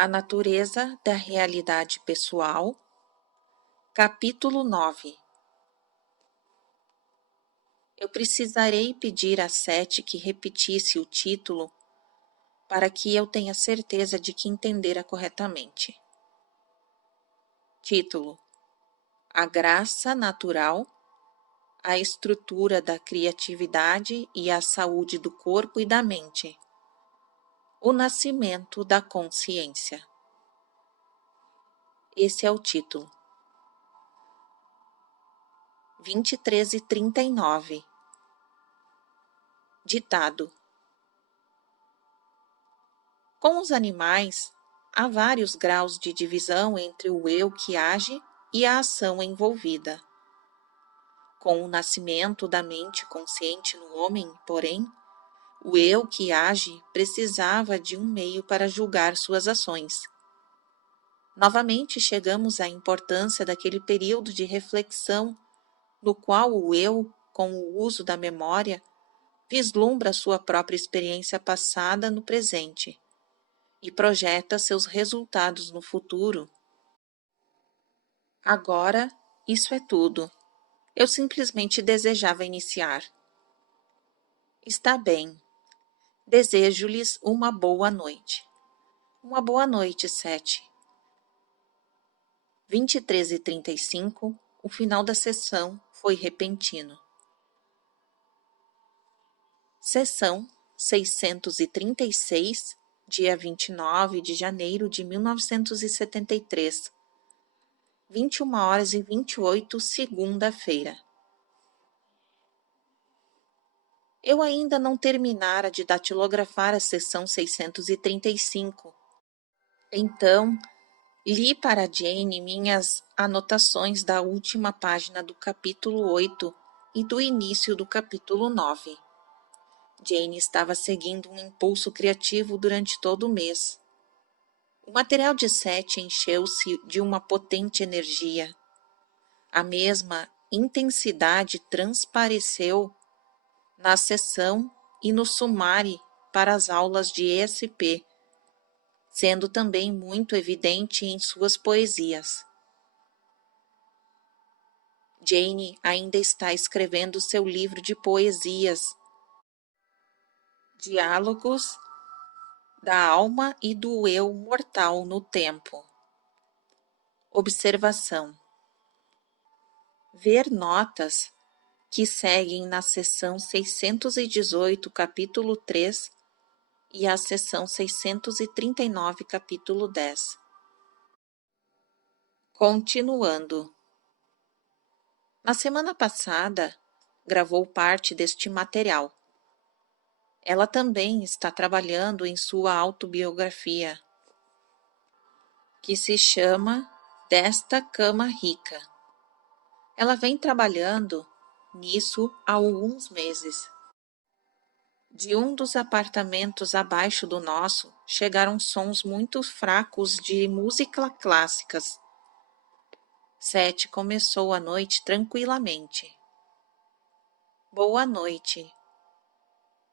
A natureza da realidade pessoal, capítulo 9. Eu precisarei pedir a Sete que repetisse o título para que eu tenha certeza de que entendera corretamente. Título: A graça natural, a estrutura da criatividade e a saúde do corpo e da mente. O nascimento da consciência. Esse é o título. 23:39. Ditado: Com os animais, há vários graus de divisão entre o eu que age e a ação envolvida. Com o nascimento da mente consciente no homem, porém, o eu que age precisava de um meio para julgar suas ações. Novamente chegamos à importância daquele período de reflexão no qual o eu, com o uso da memória, vislumbra sua própria experiência passada no presente e projeta seus resultados no futuro. Agora, isso é tudo. Eu simplesmente desejava iniciar. Está bem. Desejo-lhes uma boa noite. Uma boa noite, Sete. 23:35, o final da sessão foi repentino. Sessão 636, dia 29 de janeiro de 1973. 21h28, segunda-feira. Eu ainda não terminara de datilografar a sessão 635. Então, li para Jane minhas anotações da última página do capítulo 8 e do início do capítulo 9. Jane estava seguindo um impulso criativo durante todo o mês. O material de Sete encheu-se de uma potente energia. A mesma intensidade transpareceu na sessão e no sumário para as aulas de ESP, sendo também muito evidente em suas poesias. Jane ainda está escrevendo seu livro de poesias, Diálogos da Alma e do Eu Mortal no Tempo. Observação: ver notas que seguem na seção 618, capítulo 3, e a seção 639, capítulo 10. Continuando. Na semana passada, gravou parte deste material. Ela também está trabalhando em sua autobiografia, que se chama Desta Cama Rica. Ela vem trabalhando nisso há alguns meses. De um dos apartamentos abaixo do nosso, chegaram sons muito fracos de música clássicas. Sete começou a noite tranquilamente. Boa noite.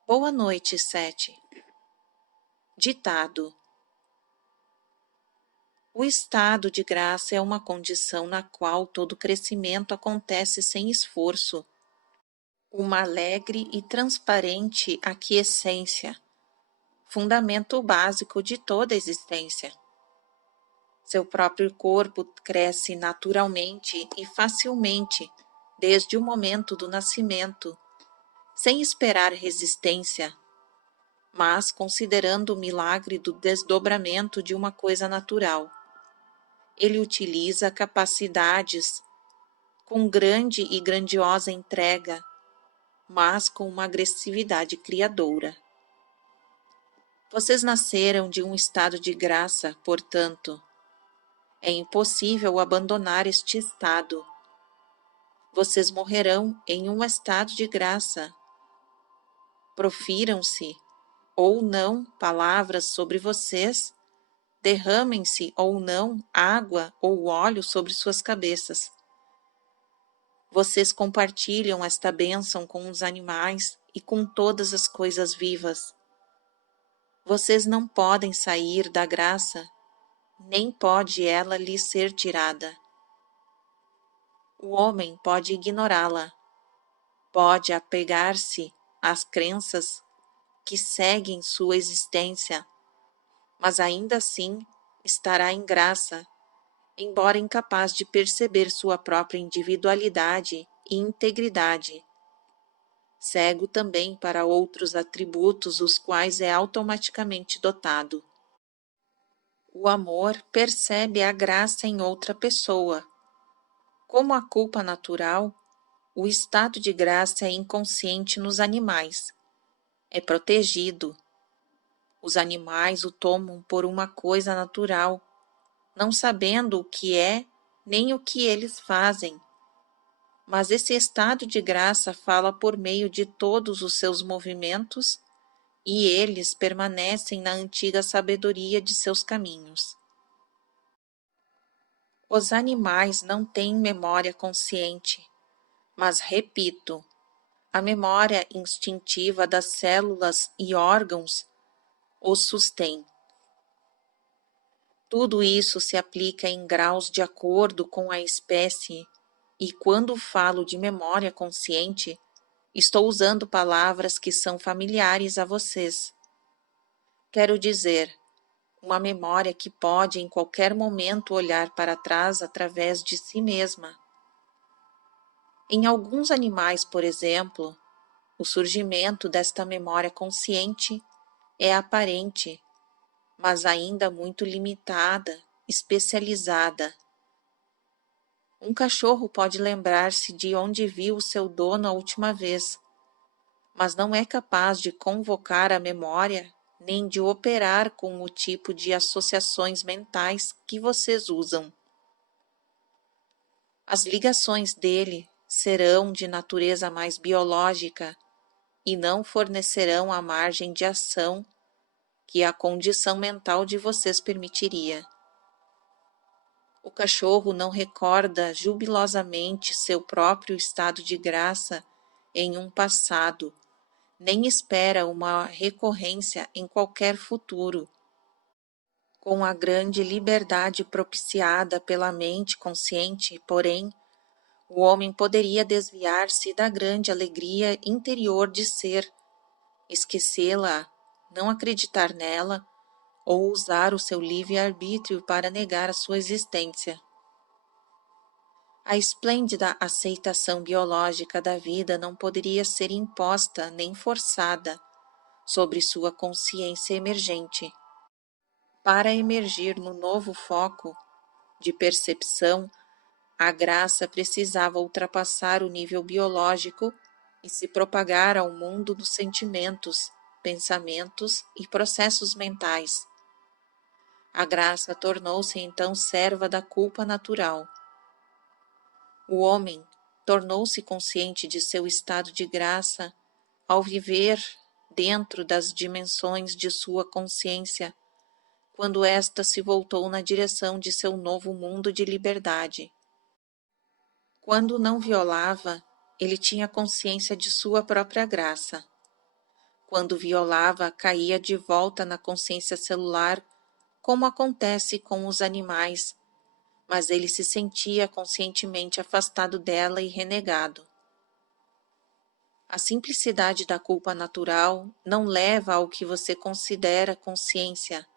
Boa noite, Sete. Ditado: o estado de graça é uma condição na qual todo crescimento acontece sem esforço. Uma alegre e transparente aquiescência, fundamento básico de toda a existência. Seu próprio corpo cresce naturalmente e facilmente desde o momento do nascimento, sem esperar resistência, mas considerando o milagre do desdobramento de uma coisa natural. Ele utiliza capacidades com grande e grandiosa entrega, mas com uma agressividade criadora. Vocês nasceram de um estado de graça, portanto, é impossível abandonar este estado. Vocês morrerão em um estado de graça. Profiram-se ou não palavras sobre vocês, derramem-se ou não água ou óleo sobre suas cabeças. Vocês compartilham esta bênção com os animais e com todas as coisas vivas. Vocês não podem sair da graça nem pode ela lhe ser tirada. O homem pode ignorá-la, pode apegar-se às crenças que seguem sua existência, mas ainda assim estará em graça, embora incapaz de perceber sua própria individualidade e integridade. Cego também para outros atributos os quais é automaticamente dotado. O amor percebe a graça em outra pessoa. Como a culpa natural, o estado de graça é inconsciente nos animais. É protegido. Os animais o tomam por uma coisa natural, não sabendo o que é nem o que eles fazem. Mas esse estado de graça fala por meio de todos os seus movimentos e eles permanecem na antiga sabedoria de seus caminhos. Os animais não têm memória consciente, mas, repito, a memória instintiva das células e órgãos os sustém. Tudo isso se aplica em graus de acordo com a espécie, e quando falo de memória consciente, estou usando palavras que são familiares a vocês. Quero dizer, uma memória que pode em qualquer momento olhar para trás através de si mesma. Em alguns animais, por exemplo, o surgimento desta memória consciente é aparente, mas ainda muito limitada, especializada. Um cachorro pode lembrar-se de onde viu o seu dono a última vez, mas não é capaz de convocar a memória nem de operar com o tipo de associações mentais que vocês usam. As ligações dele serão de natureza mais biológica e não fornecerão a margem de ação que a condição mental de vocês permitiria. O cachorro não recorda jubilosamente seu próprio estado de graça em um passado, nem espera uma recorrência em qualquer futuro. Com a grande liberdade propiciada pela mente consciente, porém, o homem poderia desviar-se da grande alegria interior de ser, esquecê-la, não acreditar nela, ou usar o seu livre-arbítrio para negar a sua existência. A esplêndida aceitação biológica da vida não poderia ser imposta nem forçada sobre sua consciência emergente. Para emergir no novo foco de percepção, a graça precisava ultrapassar o nível biológico e se propagar ao mundo dos sentimentos, pensamentos e processos mentais. A graça tornou-se então serva da culpa natural. O homem tornou-se consciente de seu estado de graça ao viver dentro das dimensões de sua consciência, quando esta se voltou na direção de seu novo mundo de liberdade. Quando não violava, ele tinha consciência de sua própria graça. Quando violava, caía de volta na consciência celular, como acontece com os animais, mas ele se sentia conscientemente afastado dela e renegado. A simplicidade da culpa natural não leva ao que você considera consciência,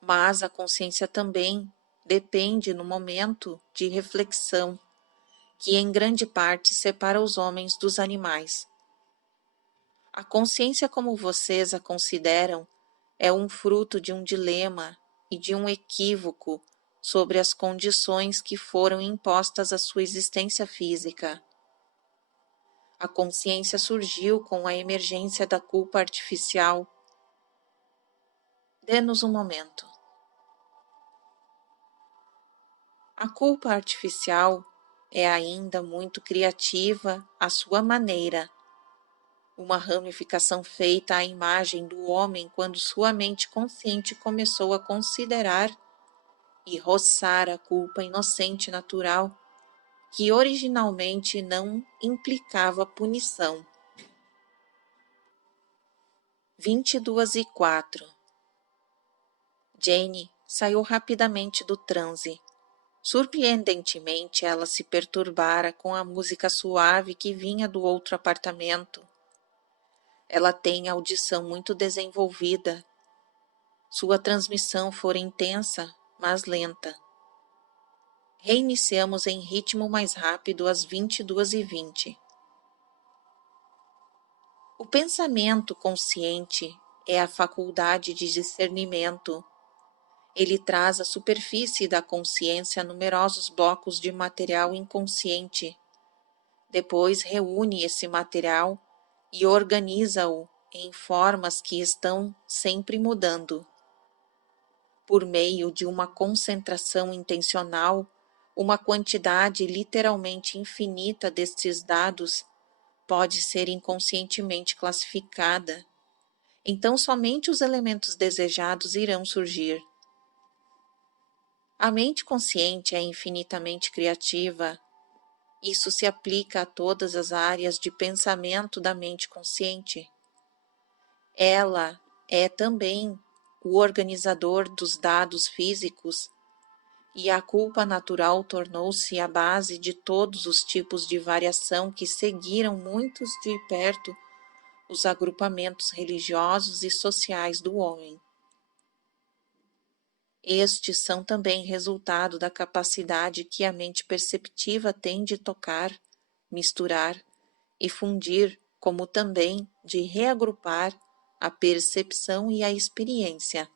mas a consciência também depende no momento de reflexão, que em grande parte separa os homens dos animais. A consciência como vocês a consideram é um fruto de um dilema e de um equívoco sobre as condições que foram impostas à sua existência física. A consciência surgiu com a emergência da culpa artificial. Dê-nos um momento. A culpa artificial é ainda muito criativa à sua maneira, uma ramificação feita à imagem do homem quando sua mente consciente começou a considerar e roçar a culpa inocente natural, que originalmente não implicava punição. 22:04 Jane saiu rapidamente do transe. Surpreendentemente, ela se perturbara com a música suave que vinha do outro apartamento. Ela tem a audição muito desenvolvida. Sua transmissão fora intensa, mas lenta. Reiniciamos em ritmo mais rápido às 22h20. O pensamento consciente é a faculdade de discernimento. Ele traz à superfície da consciência numerosos blocos de material inconsciente. Depois reúne esse material e organiza-o em formas que estão sempre mudando. Por meio de uma concentração intencional, uma quantidade literalmente infinita destes dados pode ser inconscientemente classificada. Então somente os elementos desejados irão surgir. A mente consciente é infinitamente criativa. Isso se aplica a todas as áreas de pensamento da mente consciente. Ela é também o organizador dos dados físicos, e a culpa natural tornou-se a base de todos os tipos de variação que seguiram muitos de perto os agrupamentos religiosos e sociais do homem. Estes são também resultado da capacidade que a mente perceptiva tem de tocar, misturar e fundir, como também de reagrupar a percepção e a experiência.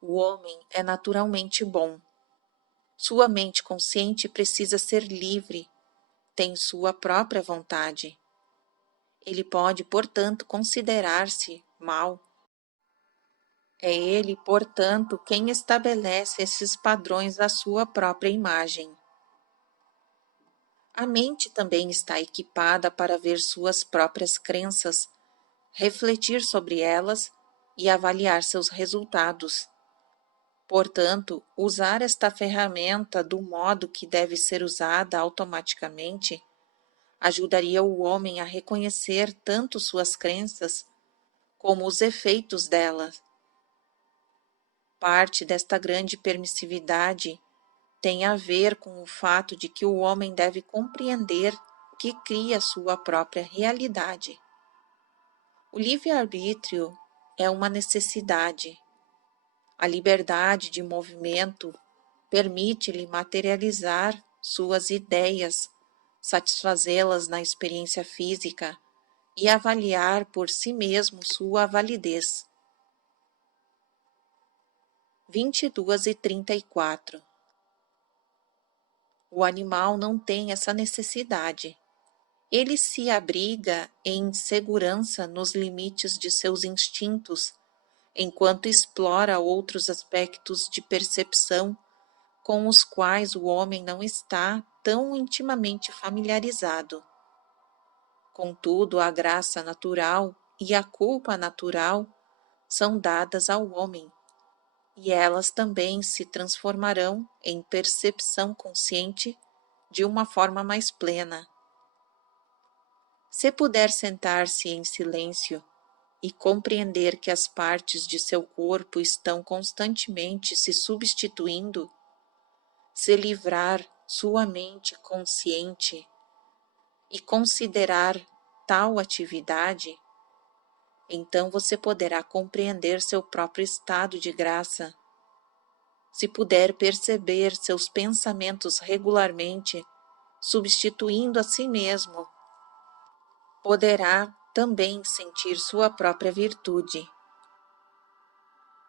O homem é naturalmente bom. Sua mente consciente precisa ser livre, tem sua própria vontade. Ele pode, portanto, considerar-se mau. É ele, portanto, quem estabelece esses padrões à sua própria imagem. A mente também está equipada para ver suas próprias crenças, refletir sobre elas e avaliar seus resultados. Portanto, usar esta ferramenta do modo que deve ser usada automaticamente ajudaria o homem a reconhecer tanto suas crenças como os efeitos delas. Parte desta grande permissividade tem a ver com o fato de que o homem deve compreender que cria sua própria realidade. O livre-arbítrio é uma necessidade. A liberdade de movimento permite-lhe materializar suas ideias, satisfazê-las na experiência física e avaliar por si mesmo sua validez. 22h34. O animal não tem essa necessidade. Ele se abriga em segurança nos limites de seus instintos, enquanto explora outros aspectos de percepção com os quais o homem não está tão intimamente familiarizado. Contudo, a graça natural e a culpa natural são dadas ao homem, e elas também se transformarão em percepção consciente de uma forma mais plena. Se puder sentar-se em silêncio e compreender que as partes de seu corpo estão constantemente se substituindo, se livrar sua mente consciente e considerar tal atividade, então você poderá compreender seu próprio estado de graça. Se puder perceber seus pensamentos regularmente, substituindo a si mesmo, poderá também sentir sua própria virtude.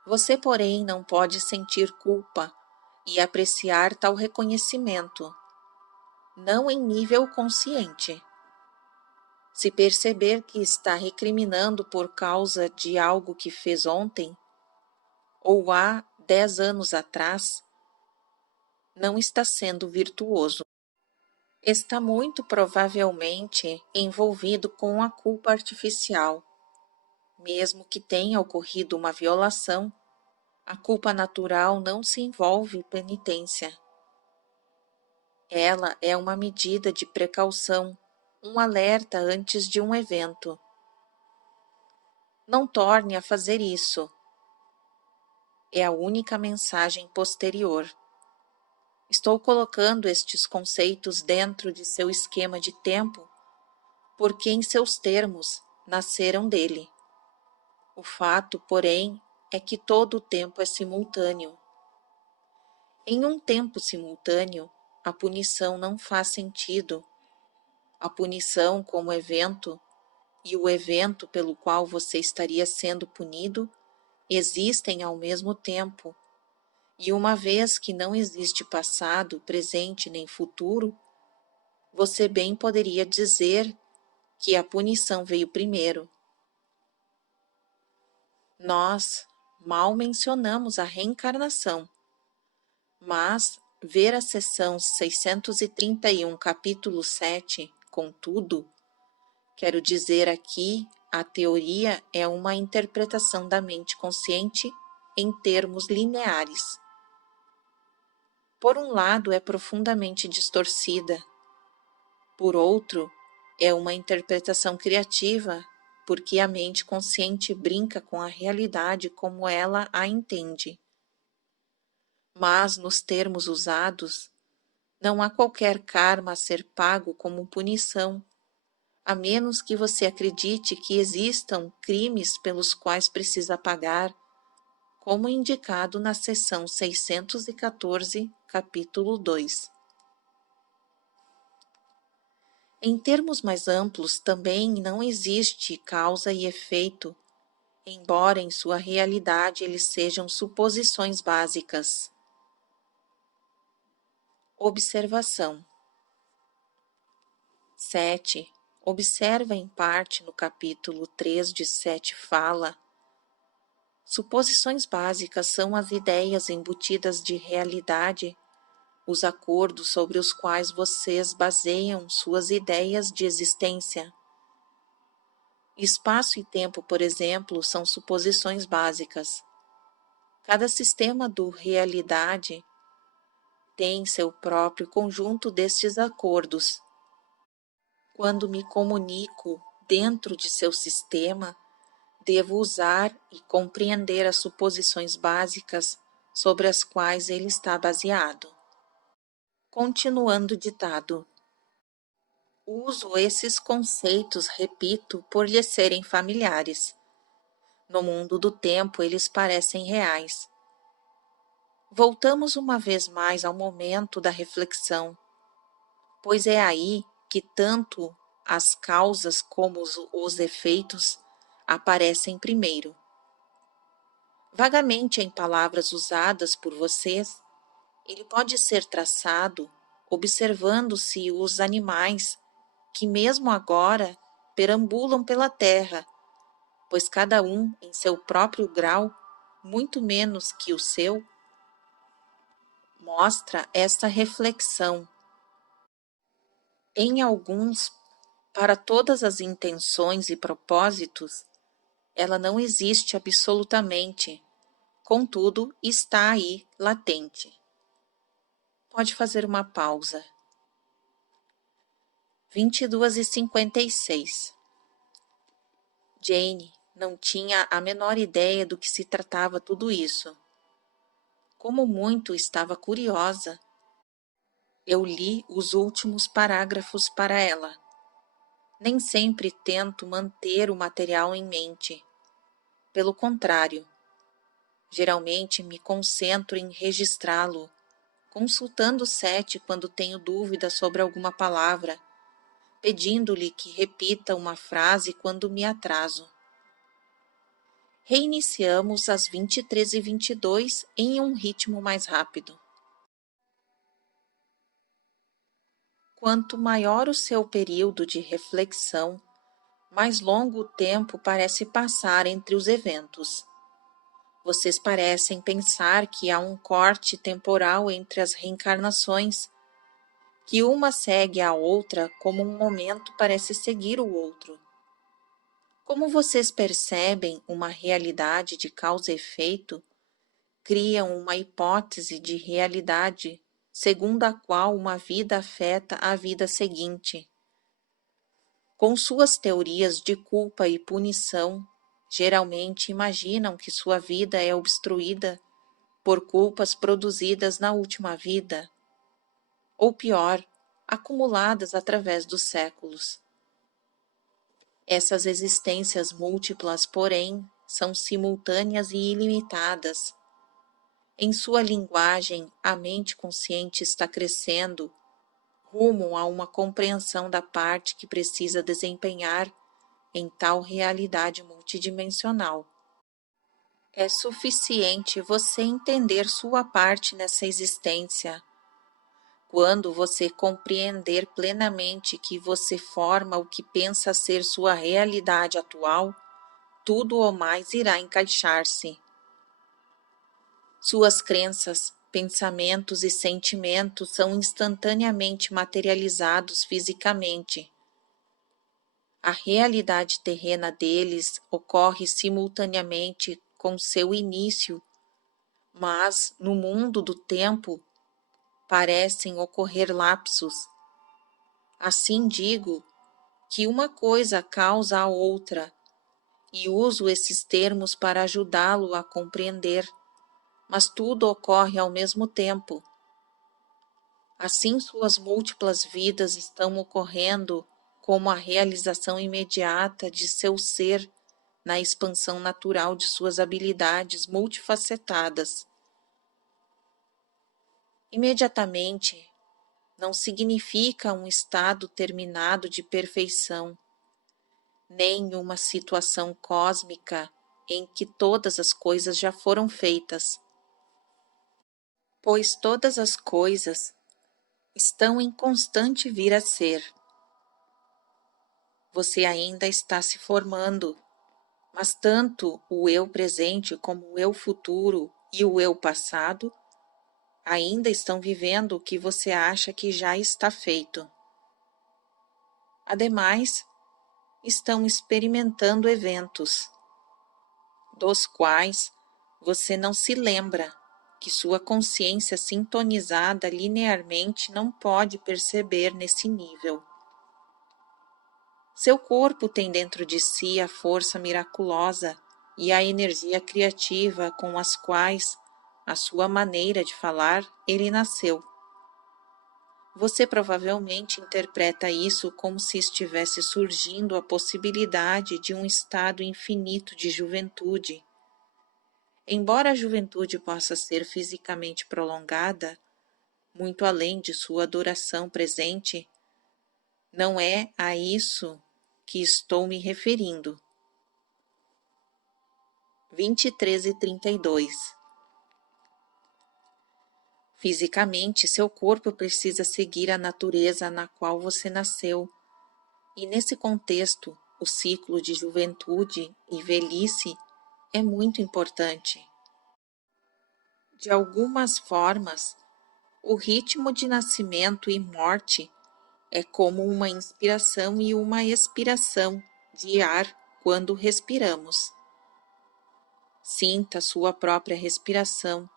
Você, porém, não pode sentir culpa e apreciar tal reconhecimento, não em nível consciente. Se perceber que está recriminando por causa de algo que fez ontem, ou há 10 anos atrás, não está sendo virtuoso. Está muito provavelmente envolvido com a culpa artificial. Mesmo que tenha ocorrido uma violação, a culpa natural não se envolve penitência. Ela é uma medida de precaução, um alerta antes de um evento. Não torne a fazer isso. é a única mensagem posterior. Estou colocando estes conceitos dentro de seu esquema de tempo porque, em seus termos, nasceram dele. O fato, porém, é que todo o tempo é simultâneo. Em um tempo simultâneo, a punição não faz sentido. A punição como evento e o evento pelo qual você estaria sendo punido existem ao mesmo tempo. E uma vez que não existe passado, presente nem futuro, você bem poderia dizer que a punição veio primeiro. Nós mal mencionamos a reencarnação, mas ver a seção 631, capítulo 7, contudo, quero dizer aqui, a teoria é uma interpretação da mente consciente em termos lineares. Por um lado, é profundamente distorcida. Por outro, é uma interpretação criativa, porque a mente consciente brinca com a realidade como ela a entende. Mas, nos termos usados, não há qualquer karma a ser pago como punição, a menos que você acredite que existam crimes pelos quais precisa pagar, como indicado na seção 614, capítulo 2. Em termos mais amplos, também não existe causa e efeito, embora em sua realidade eles sejam suposições básicas. Observação 7. Observa em parte no capítulo 3 de 7 fala: suposições básicas são as ideias embutidas de realidade, os acordos sobre os quais vocês baseiam suas ideias de existência. Espaço e tempo, por exemplo, são suposições básicas. Cada sistema do realidade tem seu próprio conjunto destes acordos. Quando me comunico dentro de seu sistema, devo usar e compreender as suposições básicas sobre as quais ele está baseado. Continuando o ditado. Uso esses conceitos, repito, por lhes serem familiares. No mundo do tempo, eles parecem reais. Voltamos uma vez mais ao momento da reflexão, pois é aí que tanto as causas como os efeitos aparecem primeiro. Vagamente em palavras usadas por vocês, ele pode ser traçado observando-se os animais que mesmo agora perambulam pela terra, pois cada um em seu próprio grau, muito menos que o seu, mostra esta reflexão. Em alguns, para todas as intenções e propósitos, ela não existe absolutamente, contudo, está aí latente. Pode fazer uma pausa. 22h56. Jane não tinha a menor ideia do que se tratava tudo isso. Como muito estava curiosa, eu li os últimos parágrafos para ela. Nem sempre tento manter o material em mente. Pelo contrário, geralmente me concentro em registrá-lo, consultando Seth quando tenho dúvida sobre alguma palavra, pedindo-lhe que repita uma frase quando me atraso. Reiniciamos às 23h22 em um ritmo mais rápido. Quanto maior o seu período de reflexão, mais longo o tempo parece passar entre os eventos. Vocês parecem pensar que há um corte temporal entre as reencarnações, que uma segue a outra como um momento parece seguir o outro. Como vocês percebem uma realidade de causa e efeito, criam uma hipótese de realidade segundo a qual uma vida afeta a vida seguinte. Com suas teorias de culpa e punição, geralmente imaginam que sua vida é obstruída por culpas produzidas na última vida, ou pior, acumuladas através dos séculos. Essas existências múltiplas, porém, são simultâneas e ilimitadas. Em sua linguagem, a mente consciente está crescendo rumo a uma compreensão da parte que precisa desempenhar em tal realidade multidimensional. É suficiente você entender sua parte nessa existência. Quando você compreender plenamente que você forma o que pensa ser sua realidade atual, tudo o mais irá encaixar-se. Suas crenças, pensamentos e sentimentos são instantaneamente materializados fisicamente. A realidade terrena deles ocorre simultaneamente com seu início, mas no mundo do tempo parecem ocorrer lapsos. Assim digo que uma coisa causa a outra, e uso esses termos para ajudá-lo a compreender, mas tudo ocorre ao mesmo tempo. Assim, suas múltiplas vidas estão ocorrendo como a realização imediata de seu ser na expansão natural de suas habilidades multifacetadas. Imediatamente não significa um estado terminado de perfeição, nem uma situação cósmica em que todas as coisas já foram feitas, pois todas as coisas estão em constante vir a ser. Você ainda está se formando, mas tanto o eu presente como o eu futuro e o eu passado ainda estão vivendo o que você acha que já está feito. Ademais, estão experimentando eventos, dos quais você não se lembra, que sua consciência sintonizada linearmente não pode perceber nesse nível. Seu corpo tem dentro de si a força miraculosa e a energia criativa com as quais, a sua maneira de falar, ele nasceu. Você provavelmente interpreta isso como se estivesse surgindo a possibilidade de um estado infinito de juventude. Embora a juventude possa ser fisicamente prolongada, muito além de sua duração presente, não é a isso que estou me referindo. 23 e 32. Fisicamente, seu corpo precisa seguir a natureza na qual você nasceu, e nesse contexto, o ciclo de juventude e velhice é muito importante. De algumas formas, o ritmo de nascimento e morte é como uma inspiração e uma expiração de ar quando respiramos. Sinta sua própria respiração,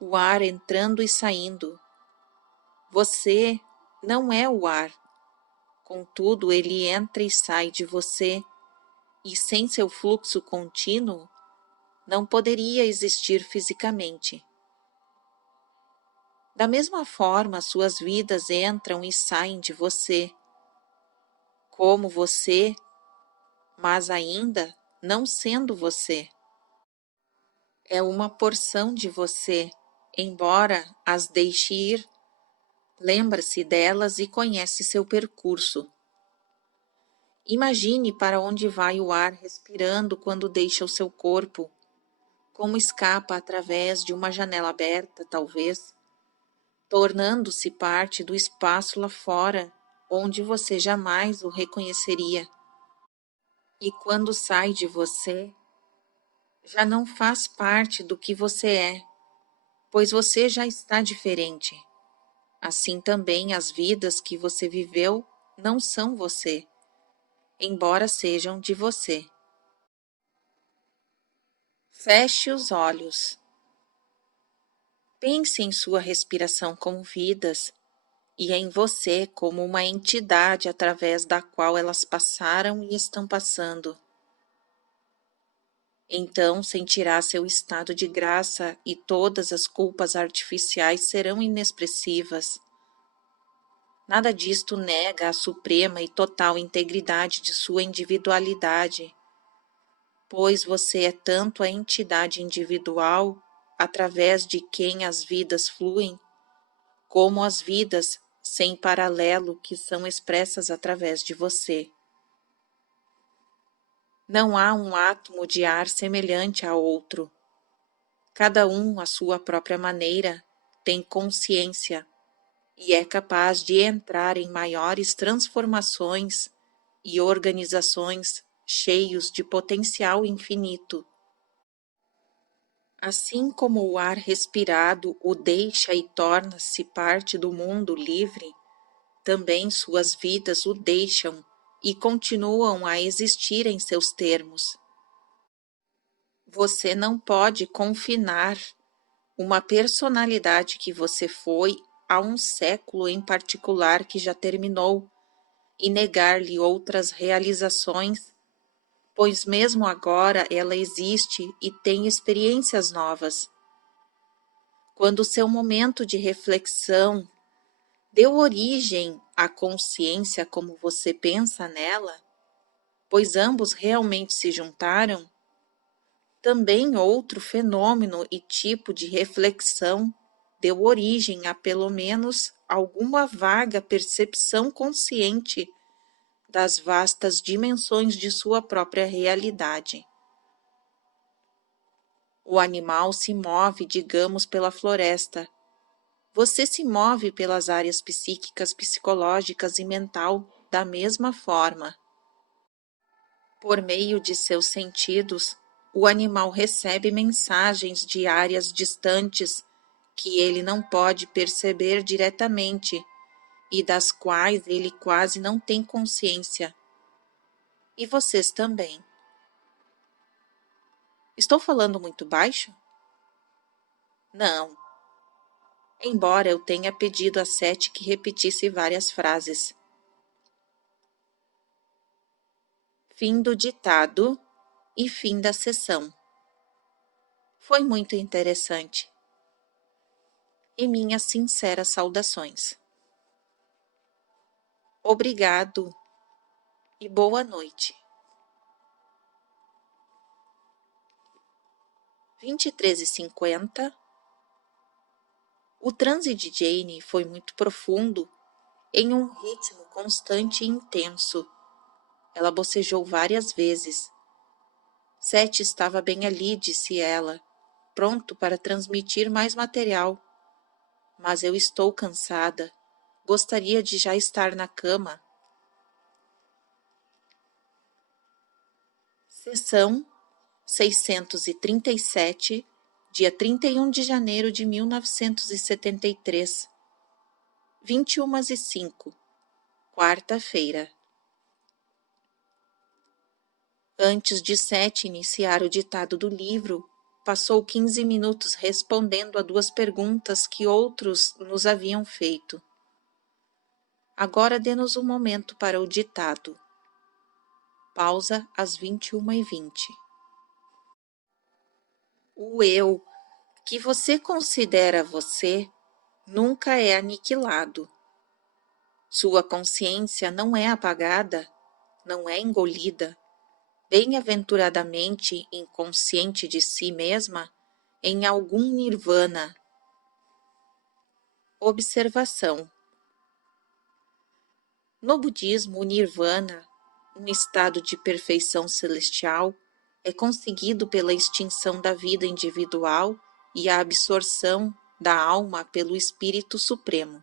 o ar entrando e saindo. Você não é o ar, contudo, ele entra e sai de você, e sem seu fluxo contínuo, não poderia existir fisicamente. Da mesma forma, suas vidas entram e saem de você, como você, mas ainda não sendo você. É uma porção de você, embora as deixe ir, lembra-se delas e conhece seu percurso. Imagine para onde vai o ar respirando quando deixa o seu corpo, como escapa através de uma janela aberta, talvez, tornando-se parte do espaço lá fora, onde você jamais o reconheceria. E quando sai de você, já não faz parte do que você é, pois você já está diferente. Assim também as vidas que você viveu não são você, embora sejam de você. Feche os olhos. Pense em sua respiração como vidas e em você como uma entidade através da qual elas passaram e estão passando. Então sentirá seu estado de graça e todas as culpas artificiais serão inexpressivas. Nada disto nega a suprema e total integridade de sua individualidade, pois você é tanto a entidade individual, através de quem as vidas fluem, como as vidas sem paralelo que são expressas através de você. Não há um átomo de ar semelhante a outro. Cada um, à sua própria maneira, tem consciência e é capaz de entrar em maiores transformações e organizações cheios de potencial infinito. Assim como o ar respirado o deixa e torna-se parte do mundo livre, também suas vidas o deixam e continuam a existir em seus termos. Você não pode confinar uma personalidade que você foi a um século em particular que já terminou e negar-lhe outras realizações, pois mesmo agora ela existe e tem experiências novas. Quando seu momento de reflexão deu origem à consciência como você pensa nela, pois ambos realmente se juntaram, também outro fenômeno e tipo de reflexão deu origem a pelo menos alguma vaga percepção consciente das vastas dimensões de sua própria realidade. O animal se move, digamos, pela floresta. Você se move pelas áreas psíquicas, psicológicas e mental da mesma forma. Por meio de seus sentidos, o animal recebe mensagens de áreas distantes que ele não pode perceber diretamente e das quais ele quase não tem consciência. E vocês também. Estou falando muito baixo? Não. Embora eu tenha pedido a Sete que repetisse várias frases. Fim do ditado e fim da sessão. Foi muito interessante. E minhas sinceras saudações. Obrigado e boa noite. 23h50. O transe de Jane foi muito profundo, em um ritmo constante e intenso. Ela bocejou várias vezes. Sete estava bem ali, disse ela, pronto para transmitir mais material. Mas eu estou cansada. Gostaria de já estar na cama. Sessão 637, dia 31 de janeiro de 1973, 21h05, quarta-feira. Antes de Sete iniciar o ditado do livro, passou 15 minutos respondendo a duas perguntas que outros nos haviam feito. Agora dê-nos um momento para o ditado. Pausa às 21h20. O eu que você considera você nunca é aniquilado. Sua consciência não é apagada, não é engolida, bem-aventuradamente inconsciente de si mesma, em algum nirvana. Observação. No budismo, o nirvana, um estado de perfeição celestial, é conseguido pela extinção da vida individual e a absorção da alma pelo Espírito Supremo.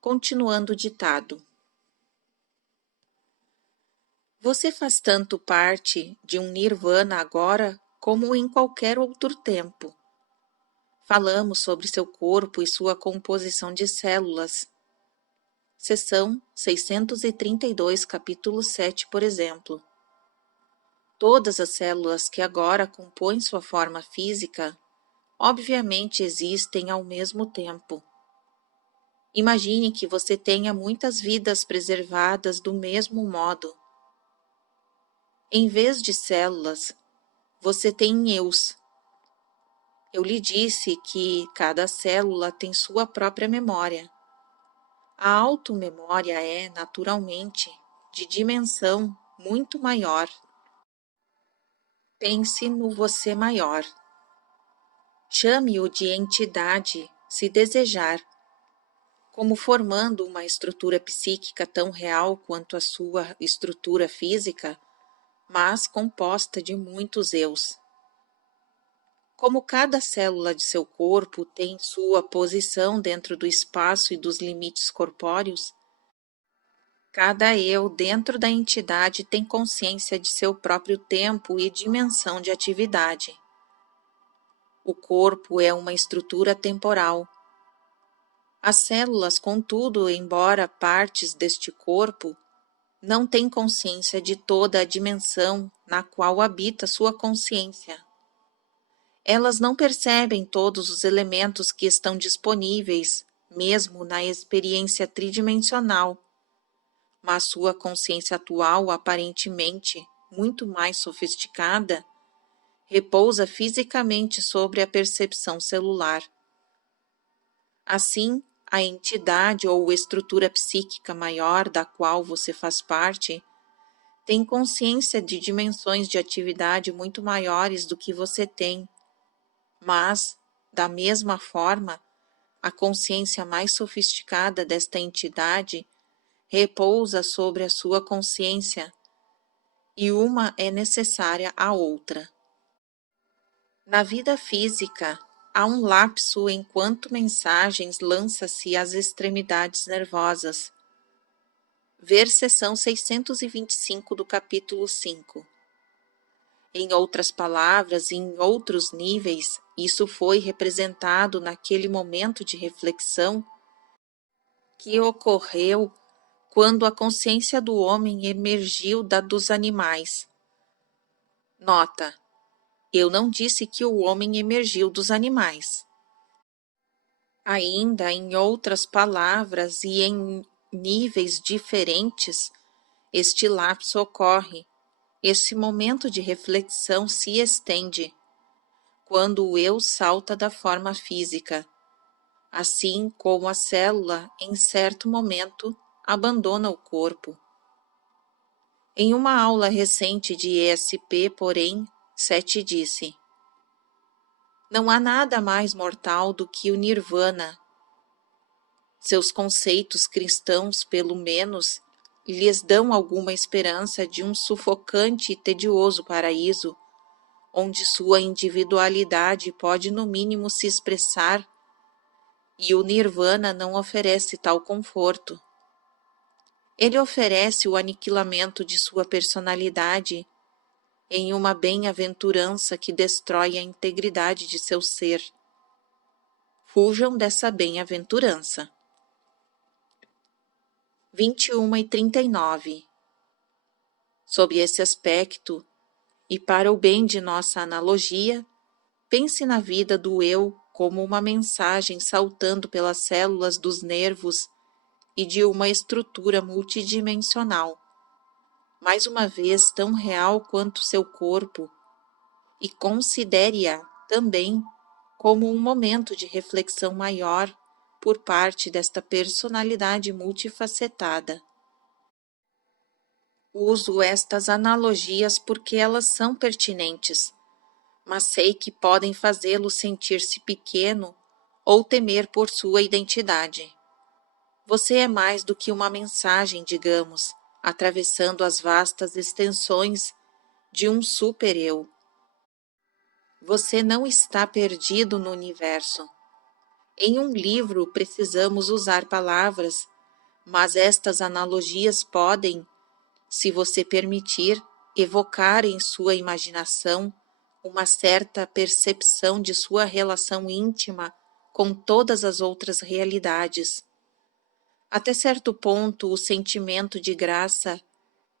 Continuando o ditado. Você faz tanto parte de um nirvana agora como em qualquer outro tempo. Falamos sobre seu corpo e sua composição de células. Seção 632, capítulo 7, por exemplo. Todas as células que agora compõem sua forma física, obviamente existem ao mesmo tempo. Imagine que você tenha muitas vidas preservadas do mesmo modo. Em vez de células, Você tem eus. Eu lhe disse que cada célula tem sua própria memória. A automemória é, naturalmente, de dimensão muito maior. Pense no você maior. Chame-o de entidade, se desejar, como formando uma estrutura psíquica tão real quanto a sua estrutura física, mas composta de muitos eus. Como cada célula de seu corpo tem sua posição dentro do espaço e dos limites corpóreos, cada eu dentro da entidade tem consciência de seu próprio tempo e dimensão de atividade. O corpo é uma estrutura temporal. As células, contudo, embora partes deste corpo, não têm consciência de toda a dimensão na qual habita sua consciência. Elas não percebem todos os elementos que estão disponíveis, mesmo na experiência tridimensional, mas sua consciência atual, aparentemente muito mais sofisticada, repousa fisicamente sobre a percepção celular. Assim, a entidade ou estrutura psíquica maior da qual você faz parte tem consciência de dimensões de atividade muito maiores do que você tem, mas, da mesma forma, a consciência mais sofisticada desta entidade repousa sobre a sua consciência e uma é necessária à outra. Na vida física, há um lapso enquanto mensagens lança-se às extremidades nervosas. Ver seção 625 do capítulo 5. Em outras palavras, em outros níveis, isso foi representado naquele momento de reflexão que ocorreu quando a consciência do homem emergiu da dos animais. Nota: eu não disse que o homem emergiu dos animais. Ainda em outras palavras e em níveis diferentes, este lapso ocorre, esse momento de reflexão se estende, quando o eu salta da forma física, assim como a célula, em certo momento, abandona o corpo. Em uma aula recente de ESP, porém, Sete disse: não há nada mais mortal do que o Nirvana. Seus conceitos cristãos, pelo menos, lhes dão alguma esperança de um sufocante e tedioso paraíso, onde sua individualidade pode no mínimo se expressar, e o Nirvana não oferece tal conforto. Ele oferece o aniquilamento de sua personalidade em uma bem-aventurança que destrói a integridade de seu ser. Fujam dessa bem-aventurança. 21:39. Sob esse aspecto, e para o bem de nossa analogia, pense na vida do eu como uma mensagem saltando pelas células dos nervos e de uma estrutura multidimensional, mais uma vez tão real quanto seu corpo, e considere-a também como um momento de reflexão maior por parte desta personalidade multifacetada. Uso estas analogias porque elas são pertinentes, mas sei que podem fazê-lo sentir-se pequeno ou temer por sua identidade. Você é mais do que uma mensagem, digamos, atravessando as vastas extensões de um super-eu. Você não está perdido no universo. Em um livro precisamos usar palavras, mas estas analogias podem, se você permitir, evocar em sua imaginação uma certa percepção de sua relação íntima com todas as outras realidades. Até certo ponto, o sentimento de graça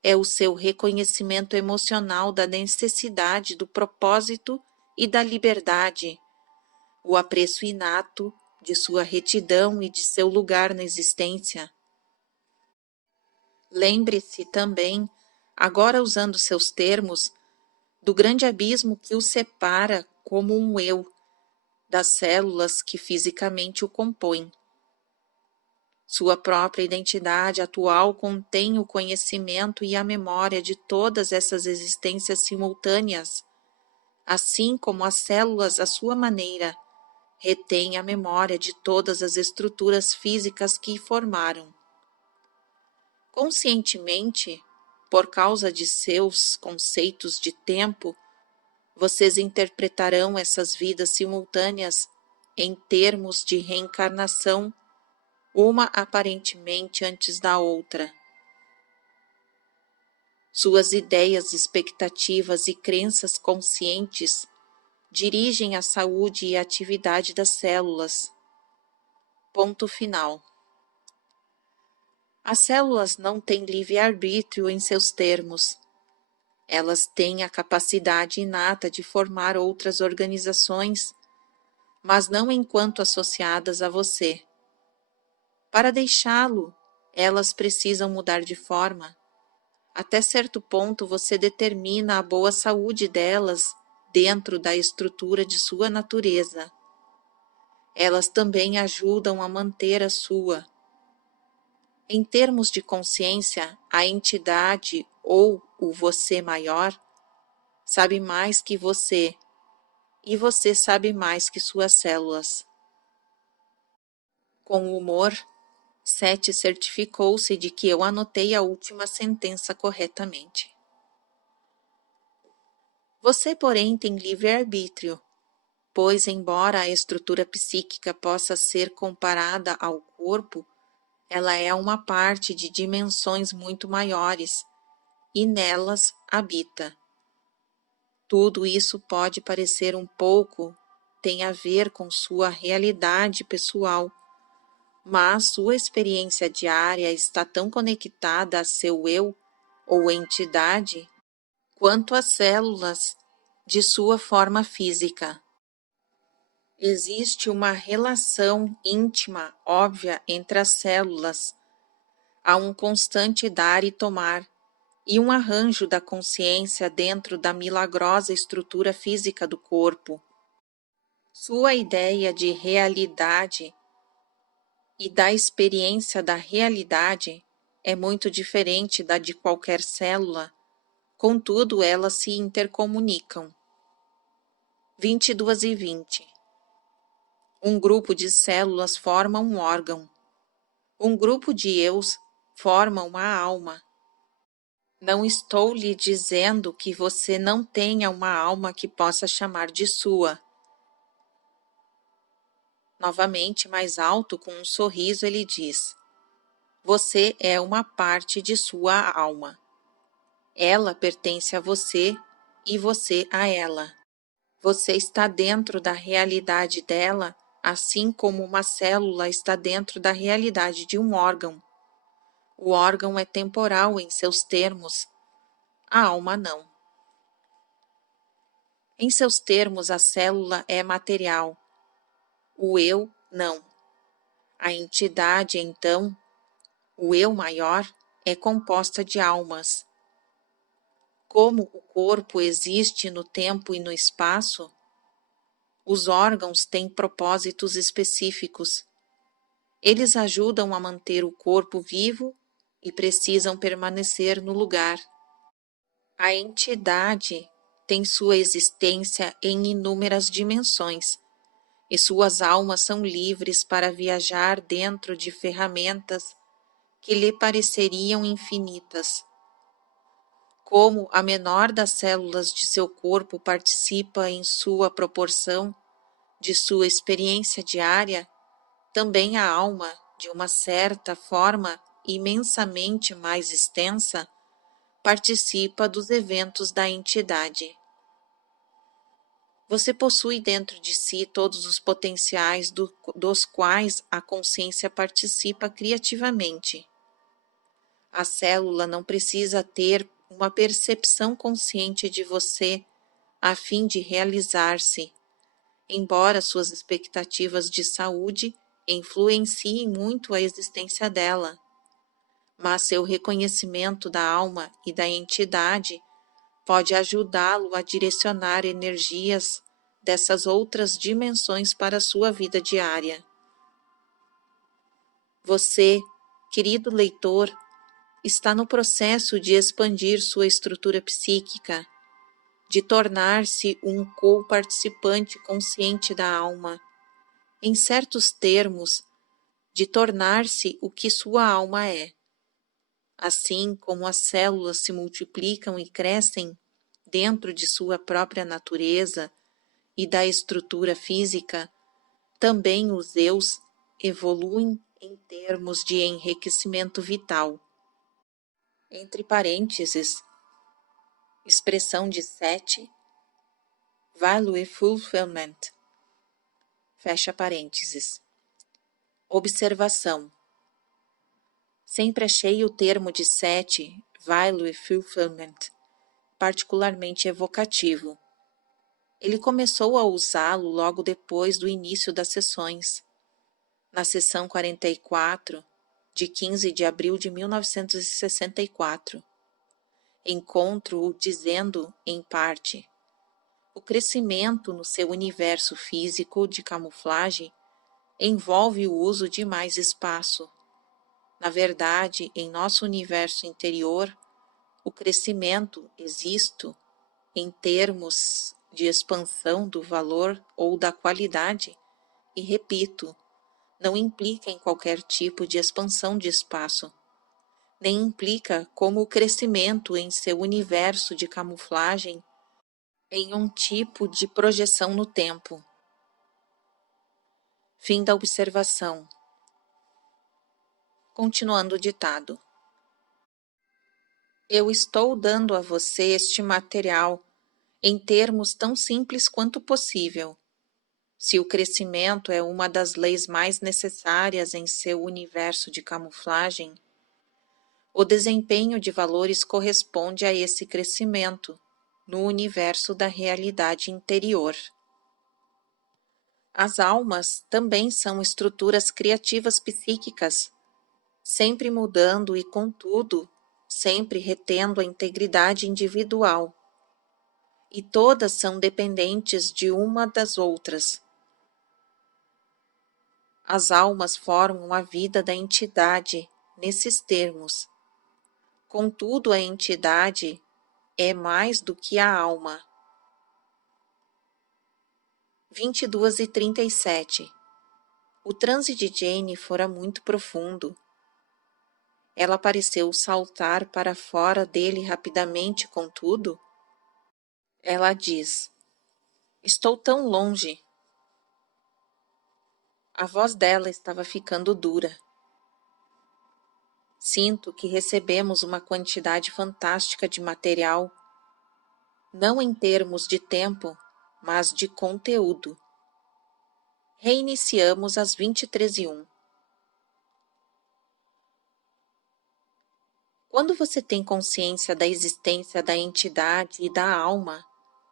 é o seu reconhecimento emocional da necessidade do propósito e da liberdade, o apreço inato de sua retidão e de seu lugar na existência. Lembre-se também, agora usando seus termos, do grande abismo que o separa como um eu das células que fisicamente o compõem. Sua própria identidade atual contém o conhecimento e a memória de todas essas existências simultâneas, assim como as células, à sua maneira, retêm a memória de todas as estruturas físicas que formaram. Conscientemente, por causa de seus conceitos de tempo, vocês interpretarão essas vidas simultâneas em termos de reencarnação, uma aparentemente antes da outra. Suas ideias, expectativas e crenças conscientes dirigem a saúde e a atividade das células. Ponto final. As células não têm livre-arbítrio em seus termos. Elas têm a capacidade inata de formar outras organizações, mas não enquanto associadas a você. Para deixá-lo, elas precisam mudar de forma. Até certo ponto você determina a boa saúde delas dentro da estrutura de sua natureza. Elas também ajudam a manter a sua. Em termos de consciência, a entidade ou o você maior sabe mais que você, e você sabe mais que suas células. Com humor, Sete certificou-se de que eu anotei a última sentença corretamente. Você, porém, tem livre-arbítrio, pois, embora a estrutura psíquica possa ser comparada ao corpo, ela é uma parte de dimensões muito maiores, e nelas habita. Tudo isso pode parecer um pouco, tem a ver com sua realidade pessoal, mas sua experiência diária está tão conectada a seu eu ou entidade quanto às células de sua forma física. Existe uma relação íntima, óbvia entre as células. Há um constante dar e tomar, e um arranjo da consciência dentro da milagrosa estrutura física do corpo. Sua ideia de realidade e da experiência da realidade é muito diferente da de qualquer célula, contudo elas se intercomunicam. 22:20. Um grupo de células forma um órgão. Um grupo de eus forma uma alma. Não estou lhe dizendo que você não tenha uma alma que possa chamar de sua. Novamente, mais alto, com um sorriso, ele diz: você é uma parte de sua alma. Ela pertence a você e você a ela. Você está dentro da realidade dela, assim como uma célula está dentro da realidade de um órgão. O órgão é temporal em seus termos, a alma não. Em seus termos, a célula é material, o eu não. A entidade, então, o eu maior, é composta de almas. Como o corpo existe no tempo e no espaço, os órgãos têm propósitos específicos. Eles ajudam a manter o corpo vivo e precisam permanecer no lugar. A entidade tem sua existência em inúmeras dimensões, e suas almas são livres para viajar dentro de ferramentas que lhe pareceriam infinitas. Como a menor das células de seu corpo participa em sua proporção de sua experiência diária, também a alma, de uma certa forma imensamente mais extensa, participa dos eventos da entidade. Você possui dentro de si todos os potenciais dos quais a consciência participa criativamente. A célula não precisa ter uma percepção consciente de você a fim de realizar-se, embora suas expectativas de saúde influenciem muito a existência dela. Mas seu reconhecimento da alma e da entidade pode ajudá-lo a direcionar energias dessas outras dimensões para a sua vida diária. Você, querido leitor, está no processo de expandir sua estrutura psíquica, de tornar-se um co-participante consciente da alma, em certos termos, de tornar-se o que sua alma é. Assim como as células se multiplicam e crescem dentro de sua própria natureza e da estrutura física, também os eus evoluem em termos de enriquecimento vital. Entre parênteses, expressão de Sete, Value Fulfillment. Fecha parênteses. Observação. Sempre achei o termo de Sete, Value Fulfillment, particularmente evocativo. Ele começou a usá-lo logo depois do início das sessões. Na sessão 44, de 15 de abril de 1964, encontro-o dizendo, em parte, o crescimento no seu universo físico de camuflagem envolve o uso de mais espaço. Na verdade, em nosso universo interior, o crescimento existe em termos de expansão do valor ou da qualidade, e repito, não implica em qualquer tipo de expansão de espaço, nem implica como o crescimento em seu universo de camuflagem em um tipo de projeção no tempo. Fim da observação. Continuando o ditado. Eu estou dando a você este material em termos tão simples quanto possível. Se o crescimento é uma das leis mais necessárias em seu universo de camuflagem, o desempenho de valores corresponde a esse crescimento no universo da realidade interior. As almas também são estruturas criativas psíquicas, sempre mudando e, contudo, sempre retendo a integridade individual. E todas são dependentes de uma das outras. As almas formam a vida da entidade nesses termos. Contudo, a entidade é mais do que a alma. 22:37. O transe de Jane fora muito profundo. Ela pareceu saltar para fora dele rapidamente, contudo. Ela diz: Estou tão longe. A voz dela estava ficando dura. Sinto que recebemos uma quantidade fantástica de material, não em termos de tempo, mas de conteúdo. Reiniciamos às 23:01. Quando você tem consciência da existência da entidade e da alma,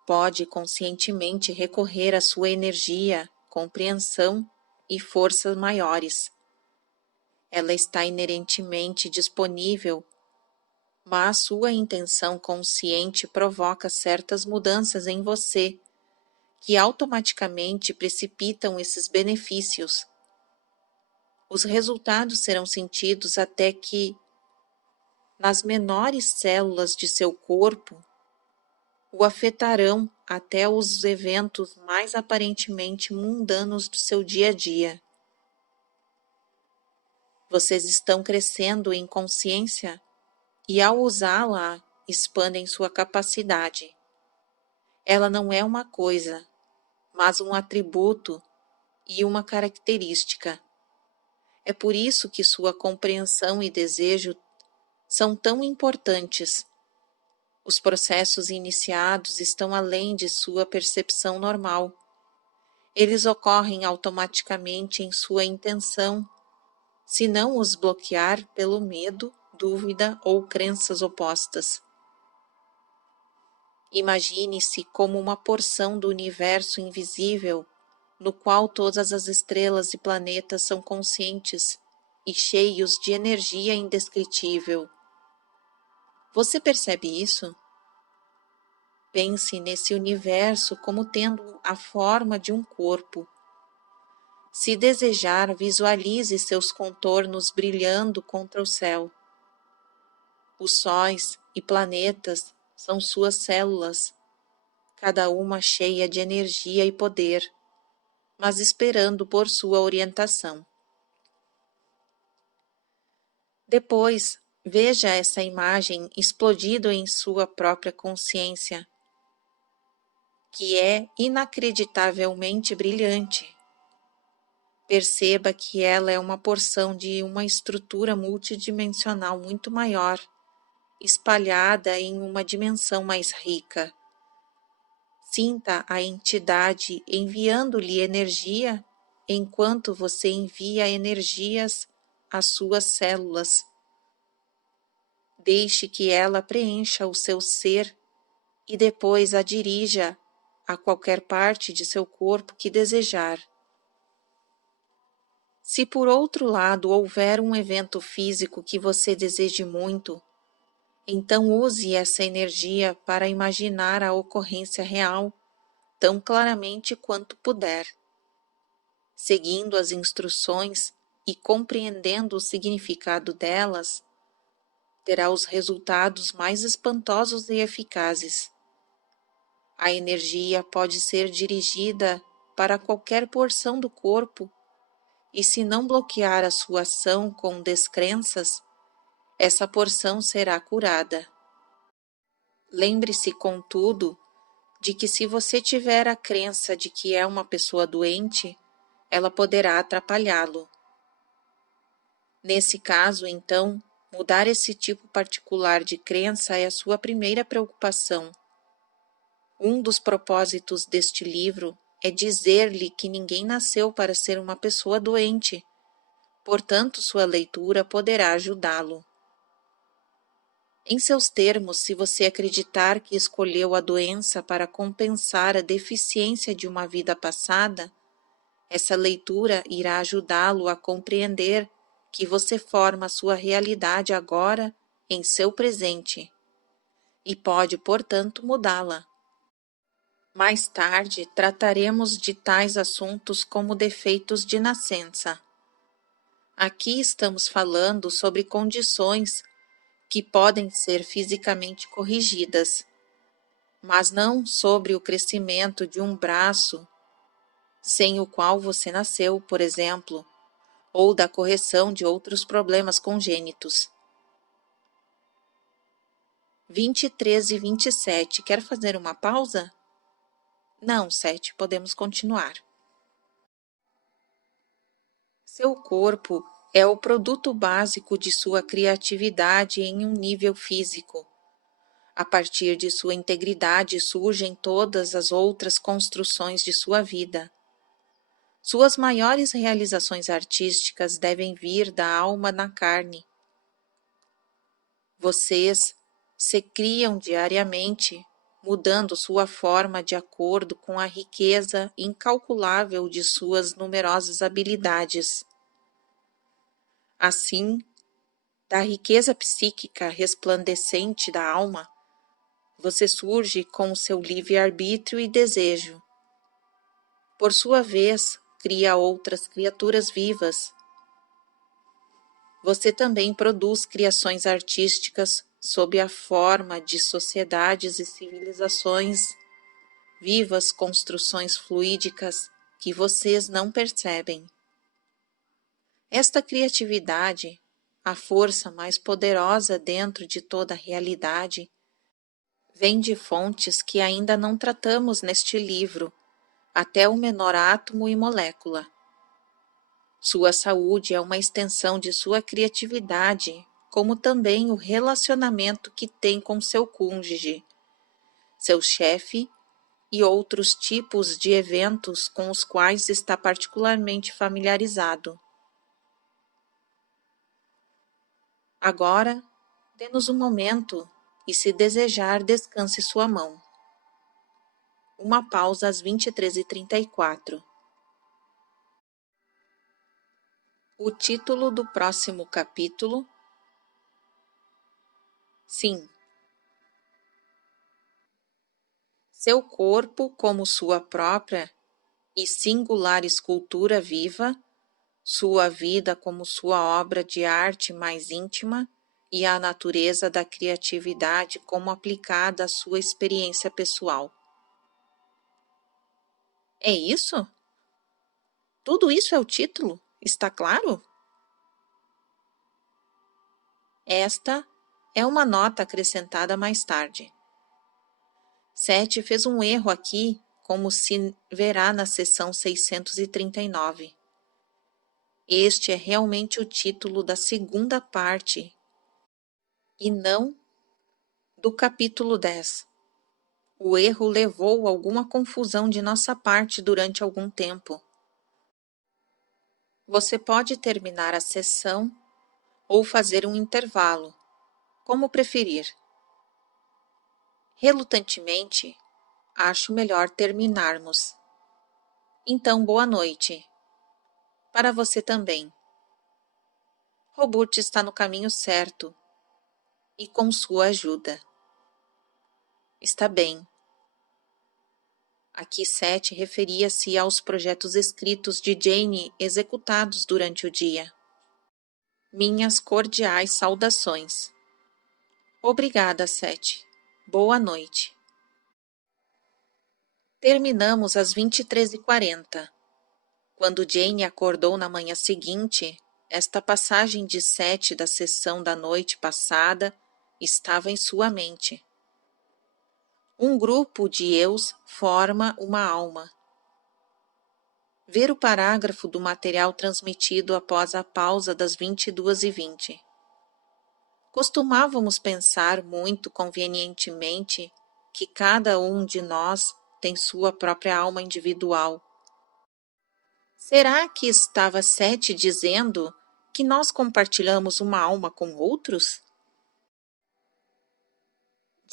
pode conscientemente recorrer à sua energia, compreensão e forças maiores. Ela está inerentemente disponível, mas sua intenção consciente provoca certas mudanças em você, que automaticamente precipitam esses benefícios. Os resultados serão sentidos até que, nas menores células de seu corpo, o afetarão até os eventos mais aparentemente mundanos do seu dia a dia. Vocês estão crescendo em consciência e, ao usá-la, expandem sua capacidade. Ela não é uma coisa, mas um atributo e uma característica. É por isso que sua compreensão e desejo são tão importantes. Os processos iniciados estão além de sua percepção normal. Eles ocorrem automaticamente em sua intenção, se não os bloquear pelo medo, dúvida ou crenças opostas. Imagine-se como uma porção do universo invisível, no qual todas as estrelas e planetas são conscientes e cheios de energia indescritível. Você percebe isso? Pense nesse universo como tendo a forma de um corpo. Se desejar, visualize seus contornos brilhando contra o céu. Os sóis e planetas são suas células, cada uma cheia de energia e poder, mas esperando por sua orientação. Depois, veja essa imagem explodindo em sua própria consciência, que é inacreditavelmente brilhante. Perceba que ela é uma porção de uma estrutura multidimensional muito maior, espalhada em uma dimensão mais rica. Sinta a entidade enviando-lhe energia, enquanto você envia energias às suas células. Deixe que ela preencha o seu ser e depois a dirija a qualquer parte de seu corpo que desejar. Se por outro lado houver um evento físico que você deseje muito, então use essa energia para imaginar a ocorrência real tão claramente quanto puder. Seguindo as instruções e compreendendo o significado delas, terá os resultados mais espantosos e eficazes. A energia pode ser dirigida para qualquer porção do corpo, e se não bloquear a sua ação com descrenças, essa porção será curada. Lembre-se, contudo, de que se você tiver a crença de que é uma pessoa doente, ela poderá atrapalhá-lo. Nesse caso, então, mudar esse tipo particular de crença é a sua primeira preocupação. Um dos propósitos deste livro é dizer-lhe que ninguém nasceu para ser uma pessoa doente, portanto, sua leitura poderá ajudá-lo. Em seus termos, se você acreditar que escolheu a doença para compensar a deficiência de uma vida passada, essa leitura irá ajudá-lo a compreender que você forma a sua realidade agora em seu presente e pode, portanto, mudá-la. Mais tarde, trataremos de tais assuntos como defeitos de nascença. Aqui estamos falando sobre condições que podem ser fisicamente corrigidas, mas não sobre o crescimento de um braço sem o qual você nasceu, por exemplo, ou da correção de outros problemas congênitos. 23 e 27. Quer fazer uma pausa? Não, 7. Podemos continuar. Seu corpo é o produto básico de sua criatividade em um nível físico. A partir de sua integridade surgem todas as outras construções de sua vida. Suas maiores realizações artísticas devem vir da alma na carne. Vocês se criam diariamente, mudando sua forma de acordo com a riqueza incalculável de suas numerosas habilidades. Assim, da riqueza psíquica resplandecente da alma, você surge com o seu livre-arbítrio e desejo. Por sua vez, cria outras criaturas vivas. Você também produz criações artísticas sob a forma de sociedades e civilizações, vivas construções fluídicas que vocês não percebem. Esta criatividade, a força mais poderosa dentro de toda a realidade, vem de fontes que ainda não tratamos neste livro, até o menor átomo e molécula. Sua saúde é uma extensão de sua criatividade, como também o relacionamento que tem com seu cônjuge, seu chefe e outros tipos de eventos com os quais está particularmente familiarizado. Agora, dê-nos um momento e, se desejar, descanse sua mão. Uma pausa às 23h34. O título do próximo capítulo? Sim. Seu corpo como sua própria e singular escultura viva, sua vida como sua obra de arte mais íntima e a natureza da criatividade como aplicada à sua experiência pessoal. É isso? Tudo isso é o título? Está claro? Esta é uma nota acrescentada mais tarde. Sete fez um erro aqui, como se verá na seção 639. Este é realmente o título da segunda parte e não do capítulo 10. O erro levou a alguma confusão de nossa parte durante algum tempo. Você pode terminar a sessão ou fazer um intervalo, como preferir. Relutantemente, acho melhor terminarmos. Então, boa noite. Para você também. Robert está no caminho certo e com sua ajuda. Está bem. Aqui 7 referia-se aos projetos escritos de Jane executados durante o dia. Minhas cordiais saudações. Obrigada, 7. Boa noite. Terminamos às 23h40. Quando Jane acordou na manhã seguinte, esta passagem de 7 da sessão da noite passada estava em sua mente. Um grupo de eus forma uma alma. Ver o parágrafo do material transmitido após a pausa das 22h20. Costumávamos pensar muito convenientemente que cada um de nós tem sua própria alma individual. Será que estava Sete dizendo que nós compartilhamos uma alma com outros?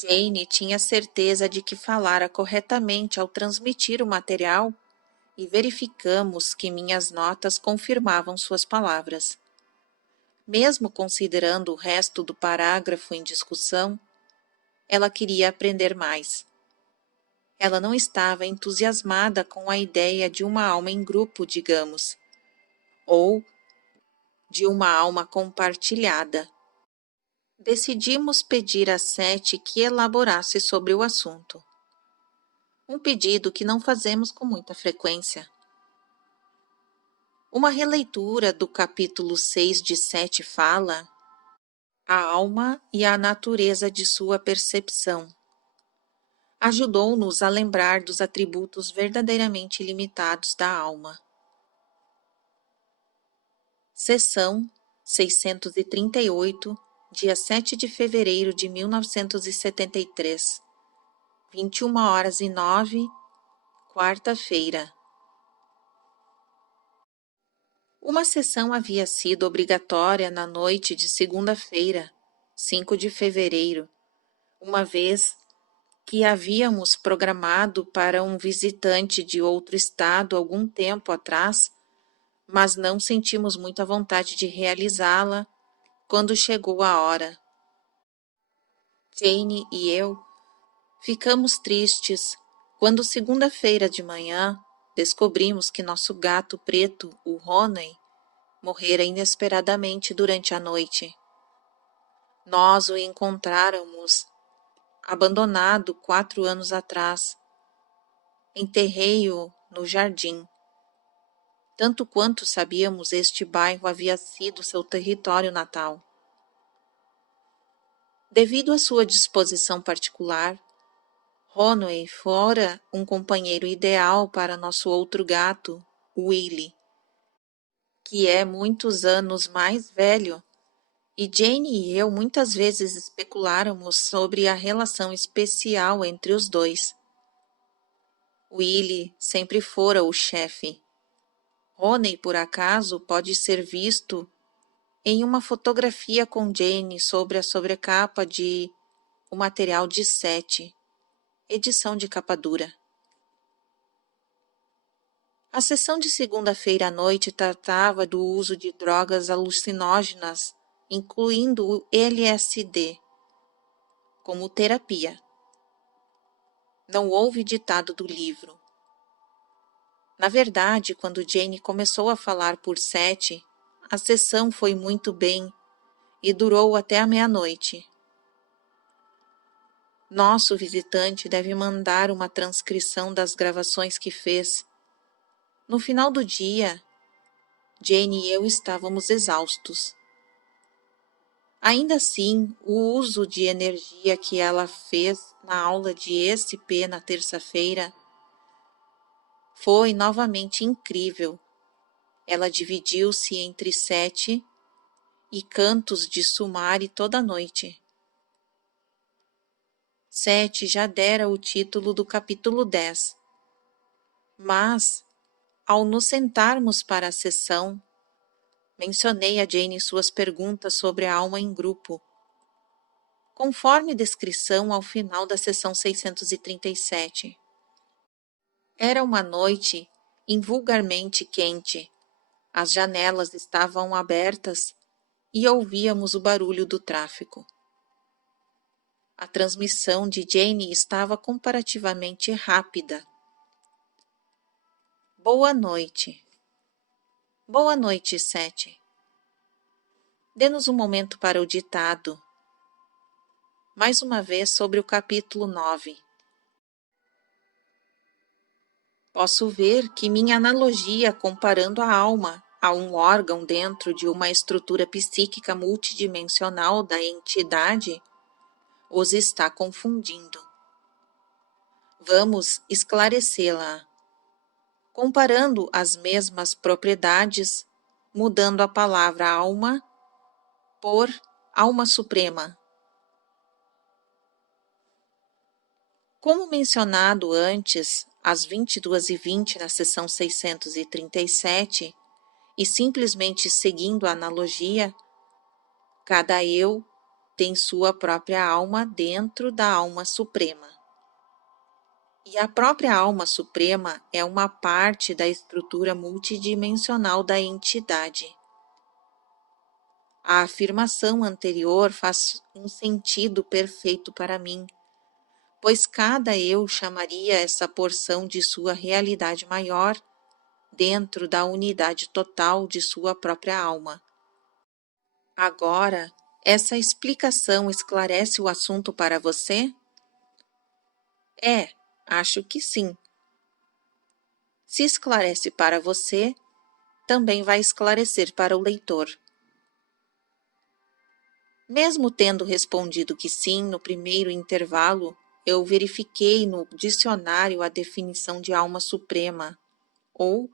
Jane tinha certeza de que falara corretamente ao transmitir o material e verificamos que minhas notas confirmavam suas palavras. Mesmo considerando o resto do parágrafo em discussão, ela queria aprender mais. Ela não estava entusiasmada com a ideia de uma alma em grupo, digamos, ou de uma alma compartilhada. Decidimos pedir a Sete que elaborasse sobre o assunto. Um pedido que não fazemos com muita frequência. Uma releitura do capítulo 6 de Sete fala a alma e a natureza de sua percepção. Ajudou-nos a lembrar dos atributos verdadeiramente limitados da alma. Seção 638, dia 7 de fevereiro de 1973, 21h09, quarta-feira. Uma sessão havia sido obrigatória na noite de segunda-feira, 5 de fevereiro, uma vez que havíamos programado para um visitante de outro estado algum tempo atrás, mas não sentimos muita vontade de realizá-la quando chegou a hora. Jane e eu ficamos tristes quando segunda-feira de manhã descobrimos que nosso gato preto, o Roney, morrera inesperadamente durante a noite. Nós o encontráramos abandonado 4 anos atrás. Enterrei-o no jardim. Tanto quanto sabíamos, este bairro havia sido seu território natal. Devido à sua disposição particular, Ronway fora um companheiro ideal para nosso outro gato, Willie, que é muitos anos mais velho, e Jane e eu muitas vezes especuláramos sobre a relação especial entre os dois. Willie sempre fora o chefe. Roney, por acaso, pode ser visto em uma fotografia com Jane sobre a sobrecapa de O Material de 7, edição de capa dura. A sessão de segunda-feira à noite tratava do uso de drogas alucinógenas, incluindo o LSD, como terapia. Não houve ditado do livro. Na verdade, quando Jane começou a falar por Seth, a sessão foi muito bem e durou até a meia-noite. Nosso visitante deve mandar uma transcrição das gravações que fez. No final do dia, Jane e eu estávamos exaustos. Ainda assim, o uso de energia que ela fez na aula de SP na terça-feira foi novamente incrível. Ela dividiu-se entre Seth e cantos de Sumari toda a noite. Seth já dera o título do capítulo 10, mas, ao nos sentarmos para a sessão, mencionei a Jane suas perguntas sobre a alma em grupo, conforme descrição ao final da sessão 637. Era uma noite invulgarmente quente. As janelas estavam abertas e ouvíamos o barulho do tráfego. A transmissão de Jane estava comparativamente rápida. Boa noite. Boa noite, Seth. Dê-nos um momento para o ditado. Mais uma vez sobre o capítulo 9. Posso ver que minha analogia comparando a alma a um órgão dentro de uma estrutura psíquica multidimensional da entidade os está confundindo. Vamos esclarecê-la, comparando as mesmas propriedades, mudando a palavra alma por alma suprema. Como mencionado antes, às 22h20 na sessão 637, e simplesmente seguindo a analogia, cada eu tem sua própria alma dentro da alma suprema. E a própria alma suprema é uma parte da estrutura multidimensional da entidade. A afirmação anterior faz um sentido perfeito para mim, pois cada eu chamaria essa porção de sua realidade maior dentro da unidade total de sua própria alma. Agora, essa explicação esclarece o assunto para você? Acho que sim. Se esclarece para você, também vai esclarecer para o leitor. Mesmo tendo respondido que sim no primeiro intervalo, eu verifiquei no dicionário a definição de alma suprema, ou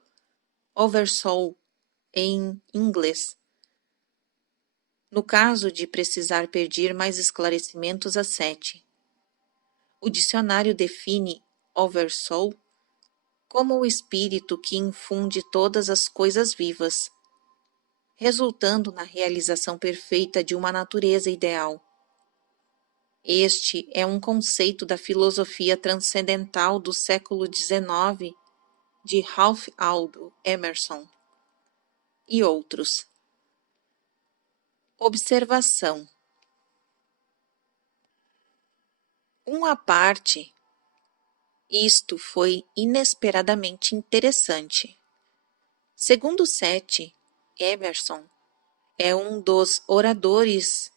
oversoul, em inglês. No caso de precisar pedir mais esclarecimentos a Seth, o dicionário define oversoul como o espírito que infunde todas as coisas vivas, resultando na realização perfeita de uma natureza ideal. Este é um conceito da filosofia transcendental do século XIX de Ralph Waldo Emerson e outros. Observação. Uma parte, isto foi inesperadamente interessante. Segundo Seth, Emerson é um dos oradores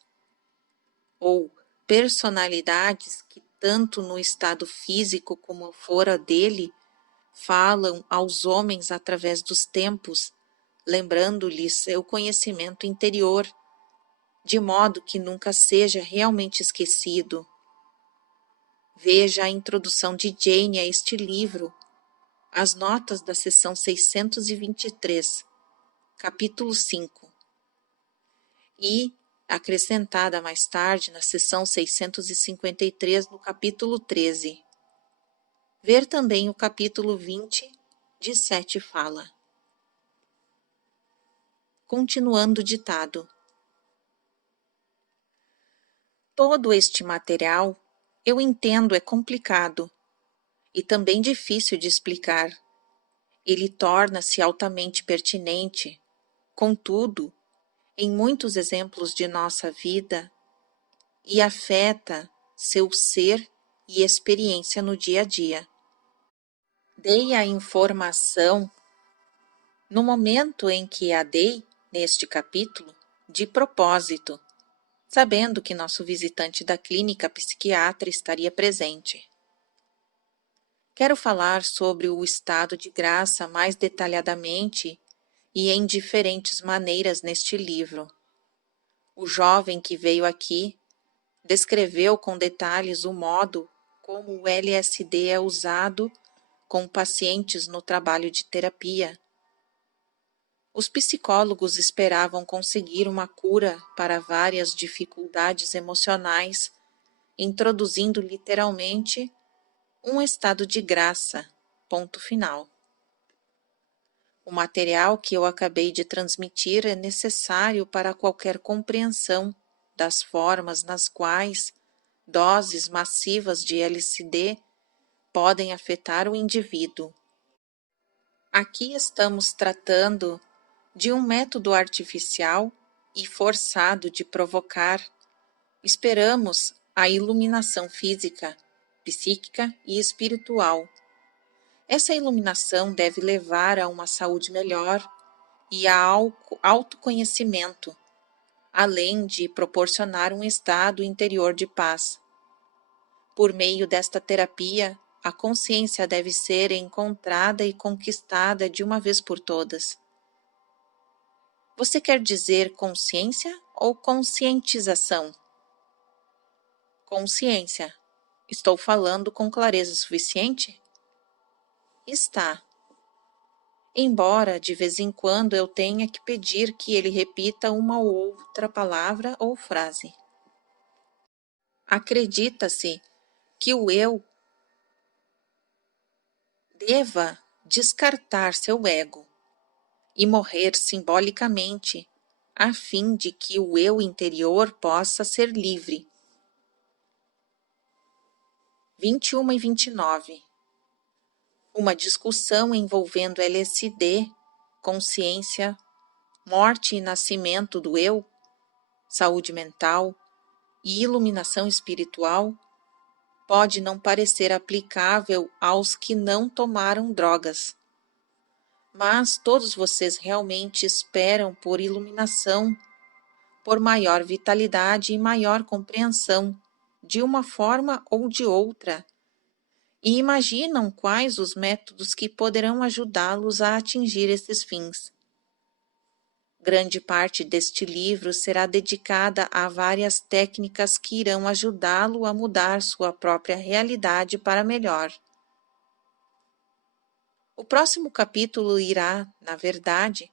ou personalidades que, tanto no estado físico como fora dele, falam aos homens através dos tempos, lembrando-lhes seu conhecimento interior, de modo que nunca seja realmente esquecido. Veja a introdução de Jane a este livro, as notas da seção 623, capítulo 5, e acrescentada mais tarde na seção 653, no capítulo 13. Ver também o capítulo 20 de Sete Fala. Continuando o ditado. Todo este material, eu entendo, é complicado e também difícil de explicar. Ele torna-se altamente pertinente, contudo, em muitos exemplos de nossa vida, e afeta seu ser e experiência no dia a dia. Dei a informação no momento em que a dei, neste capítulo, de propósito, sabendo que nosso visitante da clínica psiquiatra estaria presente. Quero falar sobre o estado de graça mais detalhadamente e em diferentes maneiras neste livro. O jovem que veio aqui descreveu com detalhes o modo como o LSD é usado com pacientes no trabalho de terapia. Os psicólogos esperavam conseguir uma cura para várias dificuldades emocionais, introduzindo literalmente um estado de graça, ponto final. O material que eu acabei de transmitir é necessário para qualquer compreensão das formas nas quais doses massivas de LSD podem afetar o indivíduo. Aqui estamos tratando de um método artificial e forçado de provocar, esperamos, a iluminação física, psíquica e espiritual. Essa iluminação deve levar a uma saúde melhor e a autoconhecimento, além de proporcionar um estado interior de paz. Por meio desta terapia, a consciência deve ser encontrada e conquistada de uma vez por todas. Você quer dizer consciência ou conscientização? Consciência. Estou falando com clareza suficiente? Está. Embora de vez em quando eu tenha que pedir que ele repita uma ou outra palavra ou frase. Acredita-se que o eu deva descartar seu ego e morrer simbolicamente, a fim de que o eu interior possa ser livre. 21 e 29. Uma discussão envolvendo LSD, consciência, morte e nascimento do eu, saúde mental e iluminação espiritual pode não parecer aplicável aos que não tomaram drogas. Mas todos vocês realmente esperam por iluminação, por maior vitalidade e maior compreensão, de uma forma ou de outra, e imaginam quais os métodos que poderão ajudá-los a atingir esses fins. Grande parte deste livro será dedicada a várias técnicas que irão ajudá-lo a mudar sua própria realidade para melhor. O próximo capítulo irá, na verdade,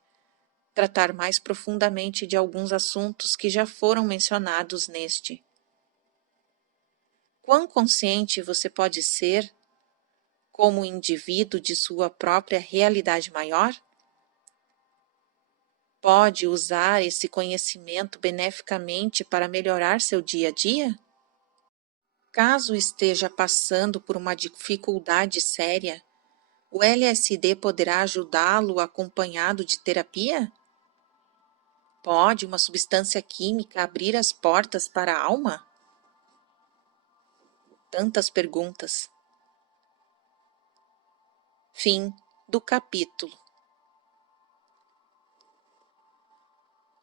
tratar mais profundamente de alguns assuntos que já foram mencionados neste. Quão consciente você pode ser, como indivíduo de sua própria realidade maior? Pode usar esse conhecimento beneficamente para melhorar seu dia a dia? Caso esteja passando por uma dificuldade séria, o LSD poderá ajudá-lo acompanhado de terapia? Pode uma substância química abrir as portas para a alma? Tantas perguntas. Fim do capítulo.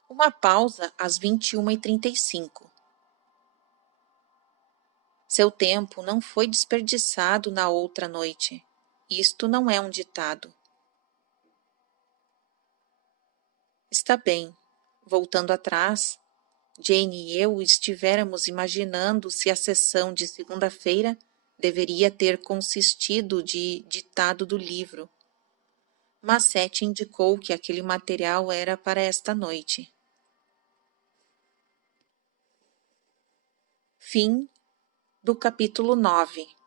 Uma pausa às 21h35. Seu tempo não foi desperdiçado na outra noite. Isto não é um ditado. Está bem. Voltando atrás, Jane e eu estivéramos imaginando se a sessão de segunda-feira deveria ter consistido de ditado do livro. Mas Seth indicou que aquele material era para esta noite. Fim do capítulo 9.